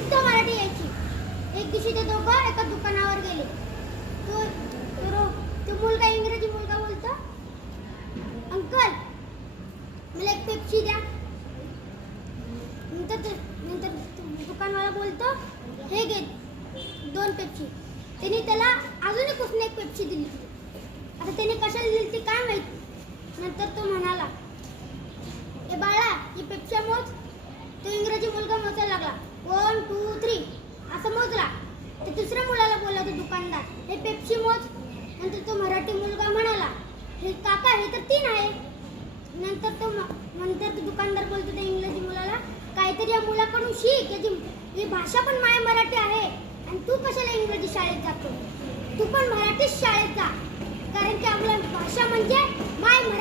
शुद्ध मराठी यायची. एक दिवशी ते दोघं एका दुकानावर गेले. तो तो मुलगा इंग्रजी मुलगा बोलतो, अंकल मला एक पेप्सी द्या. नंतर दुकानवाला बोलतो, हे घे 2 पेप्सी. त्याने त्याला अजून एक पेप्सी दिली. आता त्याने कशाला दिली ती काय माहिती. नंतर तो म्हणाला, ए बाळा ही पेप्सी मोज. तो इंग्रजी मुलगा मोजायला लागला. 1 2 3 असं मोजला. तर दुसऱ्या मुलाला बोलला तो दुकानदार, हे पेप्सी मोज. नंतर तो मराठी मुलगा म्हणाला, हे काका हे तर 3 आहे. नंतर तो दुकानदार बोलतो त्या इंग्रजी मुलाला, काहीतरी या मुलाकडून शिक, याची भाषा पण माय मराठी आहे. आणि तू कशाला इंग्रजी शाळेत जातो. तू पण मराठीच शाळेत जा, कारण की आपली भाषा म्हणजे माय मराठी.